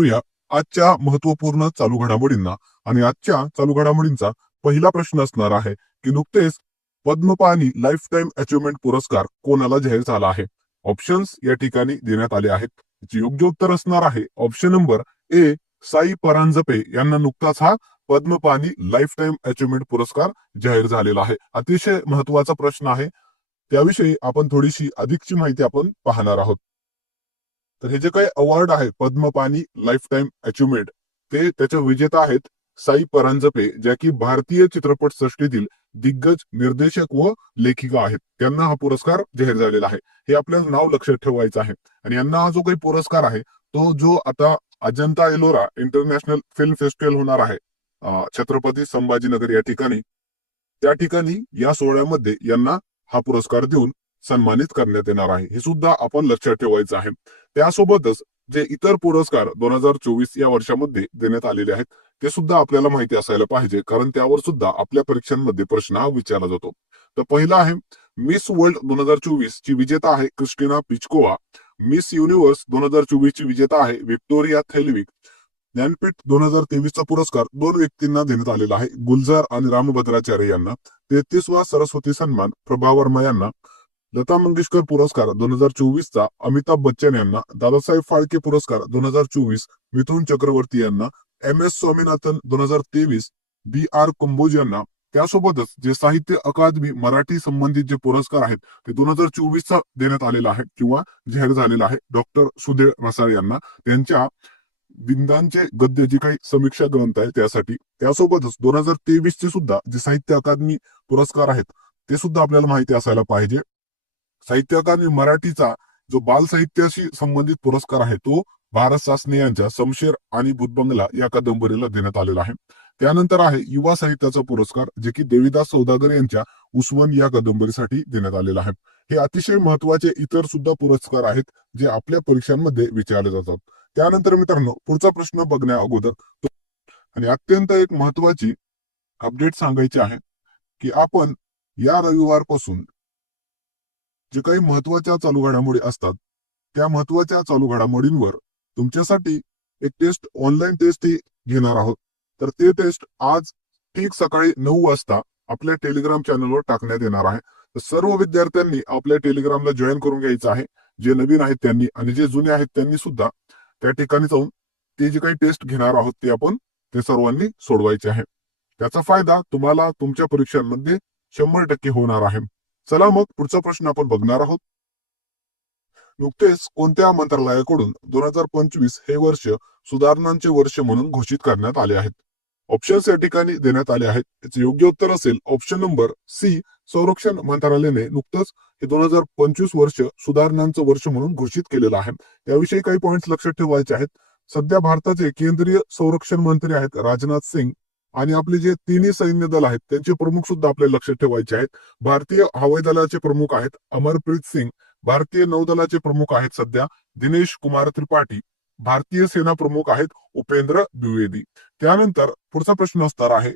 करूया. आजच्या महत्त्वपूर्ण चालू घडामोडींना आणि आजच्या चालू घडामोडींचा पहिला प्रश्न असणार आहे की नुकतेच पद्मपानी लाईफ टाईम अचिव्हमेंट पुरस्कार कोणाला जाहीर झाला आहे? ऑप्शन्स या ठिकाणी देण्यात आले आहेत. योग्य उत्तर असणार आहे. Option number A Sai Paranjpe यांना नुकताच हा पद्मपाणी लाईफ टाईम अचिव्हमेंट पुरस्कार जाहीर झालेला आहे. अतिशय महत्त्वाचा प्रश्न आहे. त्याविषयी आपण थोडीशी अधिकची माहिती आपण पाहणार आहोत. तर हे जे काही अवॉर्ड आहे पद्मपाणी लाईफ टाईम अचिव्हमेंट ते त्याच्या विजेता आहेत साई परांजपे ज्या की भारतीय चित्रपट सृष्टीतील दिग्गज निर्देशक व लेखिका आहेत. त्यांना हा पुरस्कार जाहीर झालेला आहे. हे आपल्याला नाव लक्षात ठेवायचं आहे. आणि यांना हा जो काही पुरस्कार आहे तो जो आता Ajanta Ellora international film festival होणार आहे छत्रपती संभाजीनगर या ठिकाणी त्या ठिकाणी या सोहळ्यामध्ये यांना हा पुरस्कार देऊन सन्मानित करण्यात येणार आहे. हे सुद्धा आपण लक्षात ठेवायचं आहे. त्यासोबतच जे इतर पुरस्कार दोन हजार चोवीस या वर्षामध्ये देण्यात आलेले आहेत ते सुद्धा आपल्याला माहिती असायला पाहिजे. कारण त्यावर सुद्धा आपल्या परीक्षांमध्ये प्रश्न हा विचारला जातो. तर पहिला आहे मिस वर्ल्ड दोन हजार चोवीस ची विजेता आहे क्रिस्टिना पिचकोवा. मिस युनिव्हर्स दोन हजार चोवीस ची विजेता आहे विक्टोरिया थेलविक. ज्ञानपीठ दोन हजार तेवीसचा पुरस्कार दोन व्यक्तींना देण्यात आलेला आहे गुलजार आणि रामभद्राचार्य यांना. तेहतीसवा सरस्वती सन्मान प्रभा वर्मा यांना. लता मंगेशकर पुरस्कार दोन हजार चोवीसचा अमिताभ बच्चन यांना दादासाहेब फाळके पुरस्कार दोन हजार चोवीस मिथुन चक्रवर्ती यांना एम एस स्वामीनाथन दोन हजार तेवीस बी आर कुंभोज यांना. त्यासोबतच जे साहित्य अकादमी मराठी संबंधित जे पुरस्कार आहेत ते दोन हजार चोवीसचा देण्यात आलेला आहे किंवा जाहीर झालेला आहे. डॉक्टर सुधीर रसाळ यांना. त्यांच्या विंदांचे गद्य जे काही समीक्षा ग्रंथ आहे त्यासाठी. त्यासोबतच दोन हजार तेवीस चे सुद्धा जे साहित्य अकादमी पुरस्कार आहेत ते सुद्धा आपल्याला माहिती असायला पाहिजे. साहित्यात आणि मराठीचा जो बाल साहित्याशी संबंधित पुरस्कार आहे तो भारत सासने यांच्या समशेर आणि भूतबंगला या कादंबरीला देण्यात आलेला आहे. त्यानंतर आहे युवा साहित्याचा पुरस्कार जे की देवीदास सौदागर यांच्या उस्मान या कादंबरीसाठी देण्यात आलेला आहे. हे अतिशय महत्त्वाचे इतर सुद्धा पुरस्कार आहेत जे आपल्या परीक्षांमध्ये विचारले जातात. त्यानंतर मित्रांनो पुढचा प्रश्न बघण्या अगोदर आणि अत्यंत एक महत्वाची अपडेट सांगायची आहे की आपण या रविवारपासून जे काही महत्त्वाच्या चालू घडामोडी असतात त्या महत्त्वाच्या चालू घडामोडींवर तुमच्यासाठी एक टेस्ट ऑनलाईन टेस्ट ही घेणार आहोत. तर ते टेस्ट आज ठीक सकाळी नऊ वाजता आपल्या टेलिग्राम चॅनलवर टाकण्यात येणार आहे. तर सर्व विद्यार्थ्यांनी आपल्या टेलिग्रामला जॉईन करून घ्यायचं आहे. जे नवीन आहेत त्यांनी आणि जे जुने आहेत त्यांनी सुद्धा त्या ठिकाणी जाऊन ते जे काही टेस्ट घेणार आहोत ते आपण ते सर्वांनी सोडवायचे आहे. त्याचा फायदा तुम्हाला तुमच्या परीक्षांमध्ये शंभर टक्के होणार आहे. चला मग पुढचा प्रश्न आपण बघणार आहोत. नुकतेच कोणत्या मंत्रालयाकडून दोन हजार पंचवीस हे वर्ष सुधारणांचे वर्ष म्हणून घोषित करण्यात आले आहेत? ऑप्शन्स या ठिकाणी देण्यात आले आहेत. याचे योग्य उत्तर असेल ऑप्शन नंबर सी संरक्षण मंत्रालयाने नुकतंच हे दोन हजार पंचवीस वर्ष सुधारणांचं वर्ष म्हणून घोषित केलेलं आहे. त्याविषयी काही पॉइंट्स लक्षात ठेवायचे आहेत. सध्या भारताचे केंद्रीय संरक्षण मंत्री आहेत राजनाथ सिंग. आणि आपले जे तिन्ही सैन्य दल आहेत त्यांचे प्रमुख सुद्धा आपल्याला लक्षात ठेवायचे आहेत. भारतीय हवाई दलाचे प्रमुख आहेत अमरप्रीत सिंग भारतीय नौदलाचे प्रमुख आहेत सध्या दिनेश कुमार त्रिपाठी भारतीय सेना प्रमुख आहेत उपेंद्र द्विवेदी. त्यानंतर पुढचा प्रश्न असणार आहे.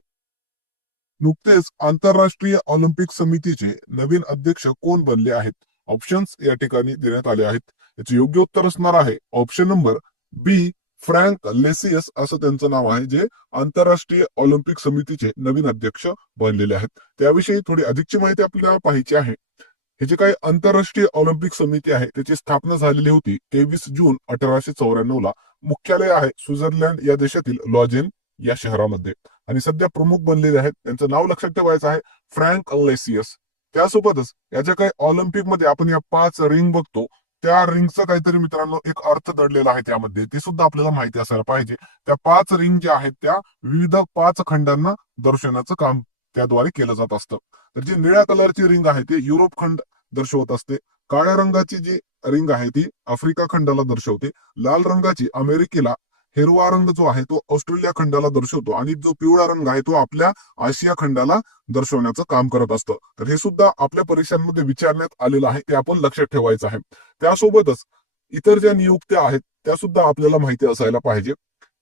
नुकतेच आंतरराष्ट्रीय ऑलिम्पिक समितीचे नवीन अध्यक्ष कोण बनले आहेत? ऑप्शन्स या ठिकाणी देण्यात आले आहेत. याचे योग्य उत्तर असणार आहे. ऑप्शन नंबर बी फ्रँक लेसियस असं त्यांचं नाव आहे जे आंतरराष्ट्रीय ऑलिम्पिक समितीचे नवीन अध्यक्ष बनलेले आहेत. त्याविषयी थोडी अधिकची माहिती आपल्याला पाहायची आहे. हे जे काही आंतरराष्ट्रीय ऑलिम्पिक समिती आहे त्याची स्थापना झालेली होती तेवीस जून अठराशे चौऱ्याण्णव ला. मुख्यालय आहे स्वित्झर्लंड या देशातील लॉजेन या शहरामध्ये. आणि सध्या प्रमुख बनलेले आहेत त्यांचं नाव लक्षात ठेवायचं आहे फ्रँक लेसियस. त्यासोबतच याच्या काही ऑलिम्पिकमध्ये आपण या पाच रिंग बघतो त्या रिंगचं काहीतरी मित्रांनो एक अर्थ दडलेला आहे त्यामध्ये. ते सुद्धा आपल्याला माहिती असायला पाहिजे. त्या पाच रिंग ज्या आहेत त्या विविध पाच खंडांना दर्शवण्याचं काम त्याद्वारे केलं जात असतं. तर जी निळ्या कलरची रिंग आहे ती युरोप खंड दर्शवत असते. काळ्या रंगाची जी रिंग आहे ती आफ्रिका खंडाला दर्शवते. लाल रंगाची अमेरिकेला हिरवा रंग जो आहे तो ऑस्ट्रेलिया खंडाला दर्शवतो आणि जो पिवळा रंग आहे तो आपल्या आशिया खंडाला दर्शवण्याचं काम करत असतं. तर हे सुद्धा आपल्या परीक्षांमध्ये विचारण्यात आलेलं आहे ते आपण लक्षात ठेवायचं आहे. त्यासोबतच इतर ज्या नियुक्त्या आहेत त्या सुद्धा आपल्याला माहिती असायला पाहिजे.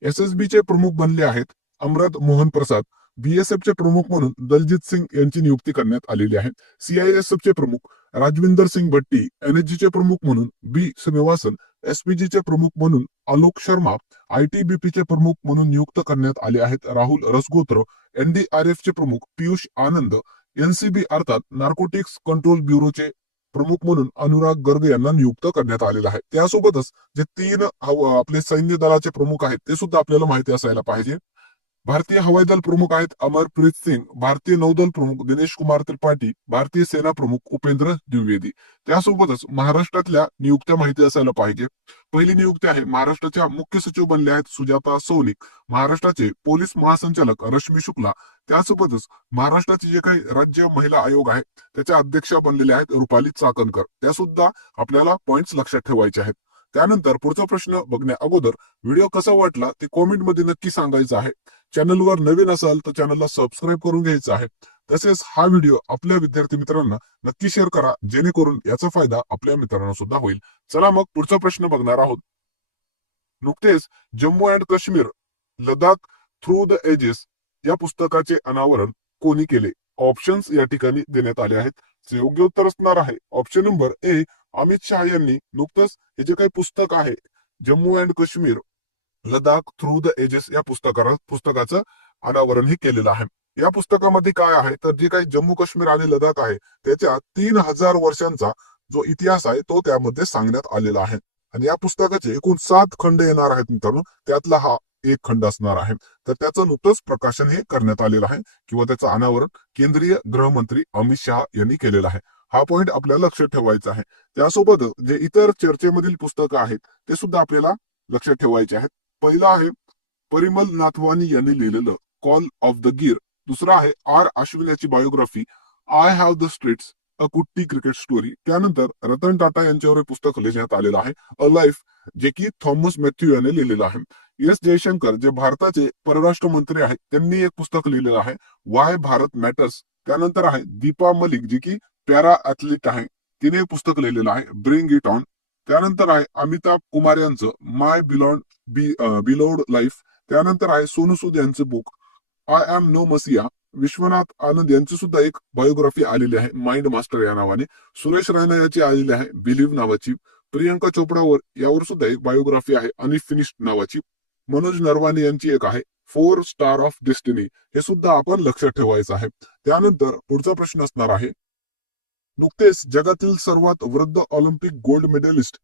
एस एस चे प्रमुख बनले आहेत अमृत मोहन प्रसाद. बीएसएफ चे प्रमुख म्हणून दलजित सिंग यांची नियुक्ती करण्यात आलेली आहे. सीआयएसएफ चे प्रमुख राजविंदर सिंग भट्टी. एनएसजी चे प्रमुख म्हणून बी श्रीनिवासन. SPG चे प्रमुख म्हणून आलोक शर्मा ITBP चे प्रमुख म्हणून नियुक्त करण्यात आले आहेत राहुल रसगोत्र एनडीआरएफ चे प्रमुख पियुष आनंद एनसीबी अर्थात नार्कोटिक्स कंट्रोल ब्युरोचे प्रमुख म्हणून अनुराग गर्ग यांना नियुक्त करण्यात आलेला आहे. त्यासोबतच जे तीन आपले सैन्य दलाचे प्रमुख आहेत ते सुद्धा आपल्याला माहिती असायला पाहिजे. भारतीय हवाई दल प्रमुख आहेत अमरप्रीत सिंग भारतीय नौदल प्रमुख दिनेश कुमार त्रिपाठी भारतीय सेना प्रमुख उपेंद्र द्विवेदी. त्यासोबतच महाराष्ट्रातल्या नियुक्त्या माहिती असायला पाहिजे. पहिली नियुक्ती आहे महाराष्ट्राच्या मुख्य सचिव बनले आहेत सुजाता सौनिक महाराष्ट्राचे पोलीस महासंचालक रश्मी शुक्ला. त्यासोबतच महाराष्ट्राचे जे काही राज्य महिला आयोग आहे त्याच्या अध्यक्षा बनलेल्या आहेत रुपाली चाकणकर. त्या सुद्धा आपल्याला पॉइंट्स लक्षात ठेवायचे आहेत. त्यानंतर पुढचा प्रश्न बघण्या अगोदर व्हिडिओ कसा वाटला ते कॉमेंटमध्ये नक्की सांगायचं आहे. चॅनलवर नवीन असाल तर चॅनलला सबस्क्राईब करून घ्यायचं आहे. तसेच हा व्हिडिओ आपल्या विद्यार्थी मित्रांना नक्की शेअर करा जेणेकरून याचा फायदा आपल्या मित्रांना सुद्धा होईल. चला मग पुढचा प्रश्न बघणार आहोत. नुकतेच Jammu and Kashmir Ladakh through the ages या पुस्तकाचे अनावरण कोणी केले? ऑप्शन्स या ठिकाणी देण्यात आले आहेत. योग्य उत्तर असणार आहे. Option number A Amit Shah यांनी नुकतंच हे जे काही पुस्तक आहे Jammu and Kashmir Ladakh through the ages या पुस्तकाला पुस्तकाचं अनावरण हे केलेलं आहे. या पुस्तकामध्ये काय आहे? तर जे काही जम्मू काश्मीर आणि लडाख आहे त्याच्या तीन हजार वर्षांचा जो इतिहास आहे तो त्यामध्ये सांगण्यात आलेला आहे. आणि या पुस्तकाचे एकूण सात खंड येणार आहेत मित्रांनो. त्यातला हा एक खंड असणार आहे. तर त्याचं नुकतंच प्रकाशन हे करण्यात आलेलं आहे किंवा त्याचं अनावरण केंद्रीय गृहमंत्री अमित शहा यांनी केलेलं आहे. हा पॉइंट आपल्याला लक्षात ठेवायचा आहे. त्यासोबत जे इतर चर्चेमधील पुस्तकं आहेत ते सुद्धा आपल्याला लक्षात ठेवायचे आहेत. पहिलं आहे परिमल नाथवानी यांनी लिहिलेलं कॉल ऑफ द गिर दुसरा आहे आर अश्विन याची biography I have the streets a Kutti cricket story त्यानंतर रतन टाटा यांच्यावर हे पुस्तक लिहिण्यात आलेलं आहे. अ लाईफ जे की थॉमस मॅथ्यू याने लिहिलेलं आहे. एस जयशंकर जे भारताचे परराष्ट्र मंत्री आहेत त्यांनी एक पुस्तक लिहिलेलं आहे वाय भारत मॅटर्स त्यानंतर आहे दीपा मलिक जी की पॅरा ऍथलीट आहे. तिने पुस्तक लिहिलेलं आहे. ब्रिंग इट ऑन त्यानंतर आहे अमिताभ कुमार यांचं माय बिलॉन्ड बी बिलोड लाईफ त्यानंतर आहे सोनू सूद यांचं book I am no messiah Vishwanath Anand यांची सुद्धा एक बायोग्राफी आलेली आहे माइंड मास्टर या नावाने. सुरेश रायना याची आलेली आहे बिलीव्ह नावाची. प्रियंका चोपडावर यावर सुद्धा एक बायोग्राफी आहे अनफिनिश्ड नावाची. मनोज नरवाने यांची एक आहे फोर स्टार ऑफ डेस्टिनी हे सुद्धा आपण लक्षात ठेवायचं आहे. त्यानंतर पुढचा प्रश्न असणार आहे नुकतेच जगातील सर्वात वृद्ध ऑलिम्पिक गोल्ड मेडलिस्ट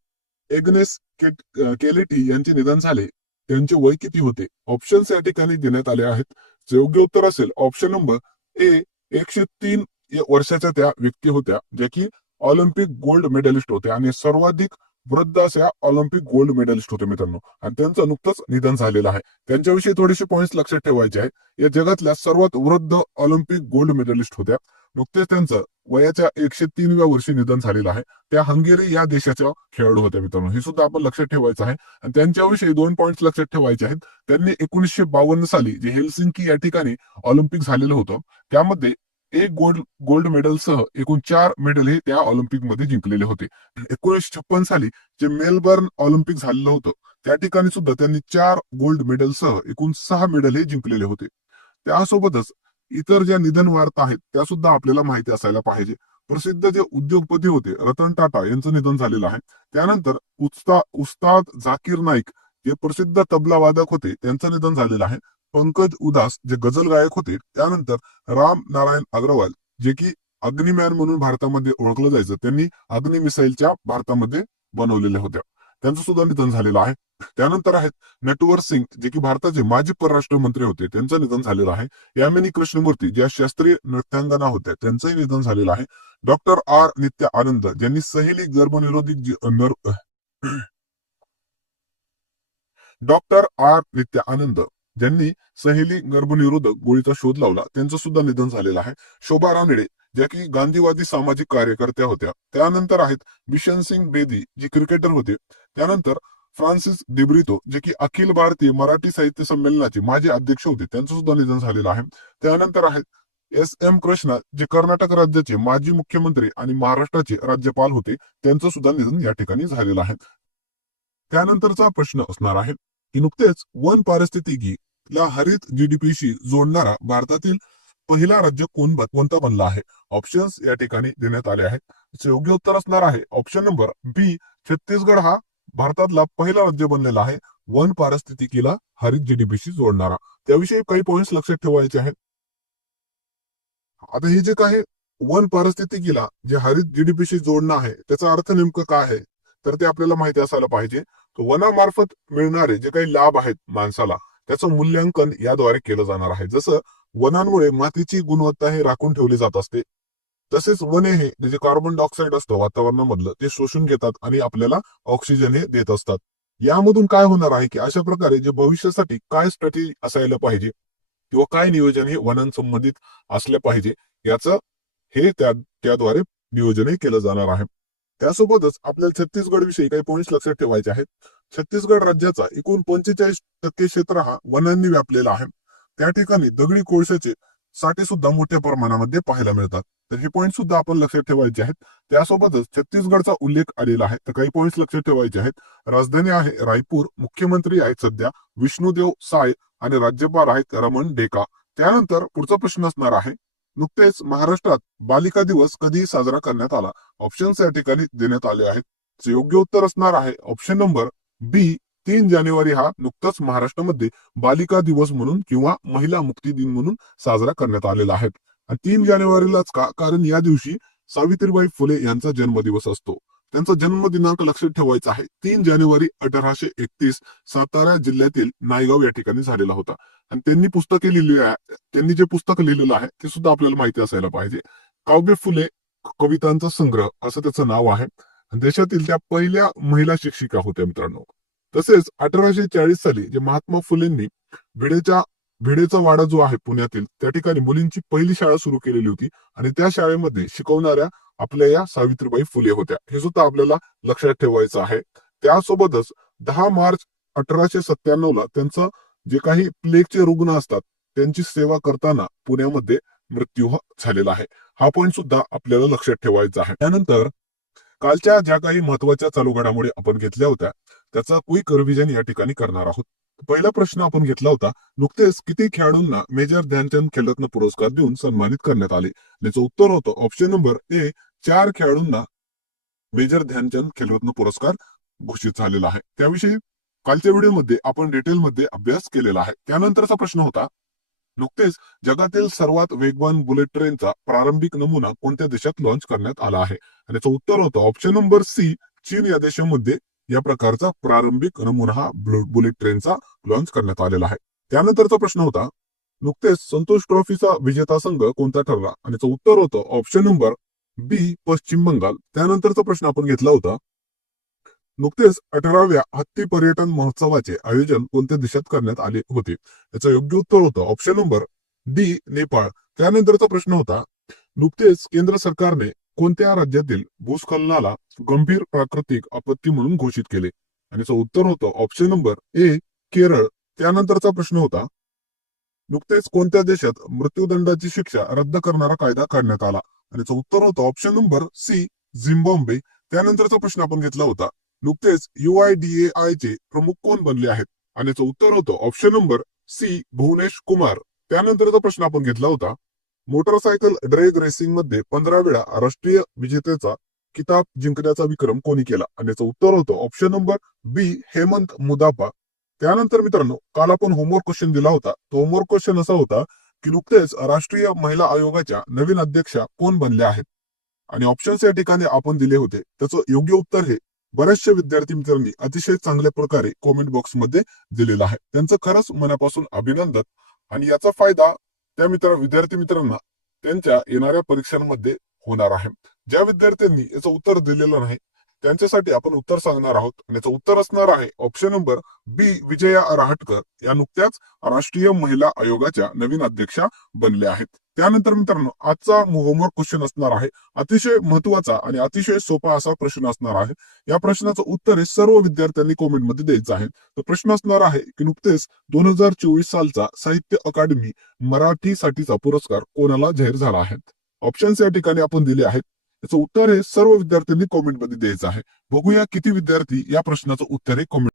एग्नेस केट- केलेटी यांचे निधन झाले. त्यांचे वय किती होते? ऑप्शन्स या ठिकाणी देण्यात आले आहेत. जे योग्य उत्तर असेल ऑप्शन नंबर ए एकशे तीन वर्षाच्या त्या व्यक्ती होत्या ज्या की ऑलिम्पिक गोल्ड मेडलिस्ट होत्या आणि सर्वाधिक वृद्ध अशा ऑलिम्पिक गोल्ड मेडलिस्ट होते मित्रांनो. आणि त्यांचं नुकतंच निधन झालेलं आहे. त्यांच्याविषयी थोडेसे पॉईंट्स लक्षात ठेवायचे आहे. या जगातल्या सर्वात वृद्ध ऑलिम्पिक गोल्ड मेडलिस्ट होत्या. नुकतेच त्यांचं वयाच्या एकशे तीनव्या वर्षी निधन झालेलं आहे. त्या हंगेरी या देशाच्या खेळाडू होत्या मित्रांनो. हे सुद्धा आपण लक्षात ठेवायचं आहे. आणि त्यांच्याविषयी दोन पॉईंट्स लक्षात ठेवायचे आहेत. त्यांनी एकोणीसशे बावन्न साली जे हेलसिंकी या ठिकाणी ऑलिम्पिक झालेलं होतं त्यामध्ये एक गोल्ड गोल्ड मेडल सह एकूण चार मेडल हे त्या ऑलिम्पिकमध्ये जिंकलेले होते. एकोणीसशे छप्पन साली जे मेलबर्न ऑलिम्पिक झालेलं होतं त्या ठिकाणी सुद्धा त्यांनी चार गोल्ड मेडल सह एकूण सहा मेडल हे जिंकलेले होते. त्यासोबतच इतर ज्या निधन वार्ता आहेत त्या सुद्धा आपल्याला माहिती असायला पाहिजे. प्रसिद्ध जे उद्योगपती होते रतन टाटा यांचं निधन झालेलं आहे. त्यानंतर उस्ता उस्ताद झाकीर नाईक जे प्रसिद्ध तबला वादक होते त्यांचं निधन झालेलं आहे. पंकज उदास जे गझल गायक होते त्यानंतर राम नारायण अग्रवाल जे की अग्निमॅन म्हणून भारतामध्ये ओळखलं जायचं. त्यांनी अग्निमिसाईलच्या भारतामध्ये बनवलेल्या होत्या. त्यांचं सुद्धा निधन झालेलं आहे. त्यानंतर आहेत नटवर सिंग जे की भारताचे माजी परराष्ट्र मंत्री होते. त्यांचं निधन झालेलं आहे. यामिनी कृष्णमूर्ती ज्या शास्त्रीय नृत्यांगना होत्या त्यांचंही निधन झालेलं आहे. डॉक्टर आर नित्य आनंद ज्यांनी सहेली गर्भनिरोधी नर- डॉक्टर आर नित्य आनंद ज्यांनी सहेली गर्भनिरोधक गोळीचा शोध लावला. त्यांचं सुद्धा निधन झालेलं आहे. शोभा रानडे ज्या की गांधीवादी सामाजिक कार्यकर्त्या होत्या. त्यानंतर आहेत बिशन सिंग बेदी जी क्रिकेटर होते. त्यानंतर फ्रान्सिस डिब्रितो जे की अखिल भारतीय मराठी साहित्य संमेलनाचे माजी अध्यक्ष होते. त्यांचं सुद्धा निधन झालेलं आहे. त्यानंतर आहेत एस एम कृष्णा जे कर्नाटक राज्याचे माजी मुख्यमंत्री आणि महाराष्ट्राचे राज्यपाल होते. त्यांचं सुद्धा निधन या ठिकाणी झालेलं आहे. त्यानंतरचा प्रश्न असणार आहे. की नुकतेच वन पारिस्थितिकी ला हरित जीडीपीशी जोडणारा भारतातील पहिला राज्य कोण ब- कोणता बनला आहे? ऑप्शन्स या ठिकाणी देण्यात आले आहेत. योग्य उत्तर असणार आहे. ऑप्शन नंबर बी छत्तीसगड हा भारतातला पहिला राज्य बनलेला आहे. वन पारिस्थितिकीला हरित जीडीपीशी जोडणारा. त्याविषयी काही पॉइंट्स लक्षात ठेवायचे आहेत. आता हे जे काही वन पारिस्थितिकीला जे हरित जीडीपीशी जोडणं आहे त्याचा अर्थ नेमकं काय आहे? तर ते आपल्याला माहिती असायला पाहिजे. वनामार्फत मिळणारे जे काही लाभ आहेत माणसाला त्याचं मूल्यांकन याद्वारे केलं जाणार आहे. जसं वनांमुळे मातीची गुणवत्ता हे राखून ठेवली जात असते. तसेच वने हे जे कार्बन डायऑक्साईड असतं वातावरणामधलं ते शोषून घेतात आणि आपल्याला ऑक्सिजन हे देत असतात. यामधून काय होणार आहे की अशा प्रकारे जे भविष्यासाठी काय स्ट्रॅटेजी असायला पाहिजे किंवा काय नियोजन हे वनांसंबंधित असले पाहिजे याचं हे त्या त्याद्वारे नियोजन केलं जाणार आहे. त्यासोबतच आपल्याला छत्तीसगड विषयी काही पॉइंट्स लक्षात ठेवायचे आहेत. छत्तीसगड राज्याचा एकूण पंचेचाळीस टक्के क्षेत्र हा वनांनी व्यापलेला आहे. त्या ठिकाणी दगडी कोळशाचे साठे सुद्धा मोठ्या प्रमाणामध्ये पाहायला मिळतात. तर हे पॉईंट सुद्धा आपण लक्षात ठेवायचे आहेत. त्यासोबतच छत्तीसगडचा उल्लेख आलेला आहे. तर काही पॉईंट्स लक्षात ठेवायचे आहेत. राजधानी आहे रायपूर. मुख्यमंत्री आहेत सध्या विष्णुदेव साय आणि राज्यपाल आहेत रमण डेका. त्यानंतर पुढचा प्रश्न असणार आहे. नुकतेच महाराष्ट्रात बालिका दिवस कधी साजरा करण्यात आला. ऑप्शन्स या ठिकाणी देण्यात आले आहेत. योग्य उत्तर असणार आहे. ऑप्शन नंबर बी तीन जानेवारी हा नुकताच महाराष्ट्रामध्ये बालिका दिवस म्हणून किंवा महिला मुक्ती दिन म्हणून साजरा करण्यात आलेला आहे. आणि तीन जानेवारीलाच का कारण या दिवशी सावित्रीबाई फुले यांचा जन्मदिवस असतो. त्यांचा जन्म दिनांक लक्षात ठेवायचा आहे. तीन जानेवारी अठराशे एकतीस सातारा जिल्ह्यातील नायगाव या ठिकाणी झालेला होता. आणि त्यांनी पुस्तके लिहिली आहे. त्यांनी जे पुस्तक लिहिलेलं आहे ते सुद्धा आपल्याला माहिती असायला पाहिजे. काव्य फुले कवितांचा संग्रह असं त्याचं नाव आहे. देशातील त्या पहिल्या महिला शिक्षिका होत्या मित्रांनो. तसेच अठराशे चाळीस साली जे महात्मा फुलेंनी भिडेच्या भिडेचा वाडा जो आहे पुण्यातील त्या ठिकाणी मुलींची पहिली शाळा सुरू केलेली होती आणि त्या शाळेमध्ये शिकवणाऱ्या आपल्या या सावित्रीबाई फुले होत्या. हे सुद्धा आपल्याला लक्षात ठेवायचं आहे. त्यासोबतच दहा मार्च अठराशे सत्त्याण्णव ला त्यांचं जे काही प्लेगचे रुग्ण असतात त्यांची सेवा करताना पुण्यामध्ये मृत्यू झालेला आहे. हा पॉईंट सुद्धा आपल्याला लक्षात ठेवायचा आहे. त्यानंतर कालच्या ज्या काही महत्त्वाच्या चालू घडामोडी आपण घेतल्या होत्या त्याचा क्विक रिव्हिजन या ठिकाणी करणार आहोत. पहिला प्रश्न आपण घेतला होता नुकतेच किती खेळाडूंना मेजर ध्यानचंद खेलरत्न पुरस्कार देऊन सन्मानित करण्यात आले? त्याचं उत्तर होतं ऑप्शन नंबर ए चार खेळाडूंना मेजर ध्यानचंद खेलरत्न पुरस्कार घोषित झालेला आहे. त्याविषयी कालच्या व्हिडिओमध्ये आपण डिटेलमध्ये अभ्यास केलेला आहे. त्यानंतरचा प्रश्न होता नुकतेच जगातील सर्वात वेगवान बुलेट ट्रेनचा प्रारंभिक नमुना कोणत्या देशात लॉन्च करण्यात आला आहे? आणि याचं उत्तर होतं ऑप्शन नंबर सी चीन या देशामध्ये या प्रकारचा प्रारंभिक नमुना हा बुलेट ट्रेनचा लॉन्च करण्यात आलेला आहे. त्यानंतरचा प्रश्न होता नुकतेच संतोष ट्रॉफीचा विजेता संघ कोणता ठरला? आणि याचं उत्तर होतं ऑप्शन नंबर बी पश्चिम बंगाल. त्यानंतरचा प्रश्न आपण घेतला होता नुकतेच अठराव्या हत्ती पर्यटन महोत्सवाचे आयोजन कोणत्या देशात करण्यात आले होते? याचं योग्य उत्तर होतं ऑप्शन नंबर डी नेपाळ. त्यानंतरचा प्रश्न होता नुकतेच केंद्र सरकारने कोणत्या राज्यातील भूस्खलनाला गंभीर प्राकृतिक आपत्ती म्हणून घोषित केले. आणि याचं उत्तर होतं ऑप्शन नंबर ए केरळ. त्यानंतरचा प्रश्न होता नुकतेच कोणत्या देशात मृत्यूदंडाची शिक्षा रद्द करणारा कायदा काढण्यात आला? आणि याचं उत्तर होतं ऑप्शन नंबर सी झिम्बाब्वे त्यानंतरचा प्रश्न आपण घेतला होता नुकतेच युआयडीएआय चे प्रमुख कोण बनले आहेत? आणि याचं उत्तर होतं option number C Bhuvanesh Kumar. त्यानंतरचा प्रश्न आपण घेतला होता मोटरसायकल ड्रेग रेसिंगमध्ये पंधरा वेळा राष्ट्रीय विजेतेचा किताब जिंकण्याचा विक्रम कोणी केला? आणि याचं उत्तर होतं option number B Hemant Mudappa त्यानंतर मित्रांनो काल आपण होमवर्क क्वेश्चन दिला होता. तो होमवर्क क्वेश्चन असा होता की नुकतेच राष्ट्रीय महिला आयोगाच्या नवीन अध्यक्षा कोण बनल्या आहेत? आणि ऑप्शन्स या ठिकाणी आपण दिले होते. त्याचं योग्य उत्तर हे बऱ्याचशा विद्यार्थी मित्रांनी अतिशय चांगल्या प्रकारे कॉमेंट बॉक्समध्ये दिलेलं आहे. त्यांचं खरंच मनापासून अभिनंदन. आणि याचा फायदा त्या मित्र विद्यार्थी मित्रांना त्यांच्या येणाऱ्या परीक्षांमध्ये होणार आहे. ज्या विद्यार्थ्यांनी याचं उत्तर दिलेलं नाही त्यांच्यासाठी आपण उत्तर सांगणार आहोत. आणि याचं उत्तर असणार आहे option number B Vijaya Rahatkar. या नुकत्याच राष्ट्रीय महिला आयोगाच्या नवीन अध्यक्षा बनल्या आहेत. त्यानंतर मित्रांनो आजचा होमवर्क क्वेश्चन असणार आहे. अतिशय महत्त्वाचा आणि अतिशय सोपा असा प्रश्न असणार आहे. या प्रश्नाचं उत्तर हे सर्व विद्यार्थ्यांनी कॉमेंटमध्ये द्यायचं आहे. तर प्रश्न असणार आहे की नुकतेच दोन हजार चोवीस सालचा साहित्य अकादमी मराठीसाठीचा पुरस्कार कोणाला जाहीर झाला आहे? ऑप्शन्स या ठिकाणी आपण दिले आहेत. याचं उत्तर हे सर्व विद्यार्थ्यांनी कॉमेंटमध्ये द्यायचं आहे. बघूया किती विद्यार्थी या प्रश्नाचं उत्तर हे कॉमेंट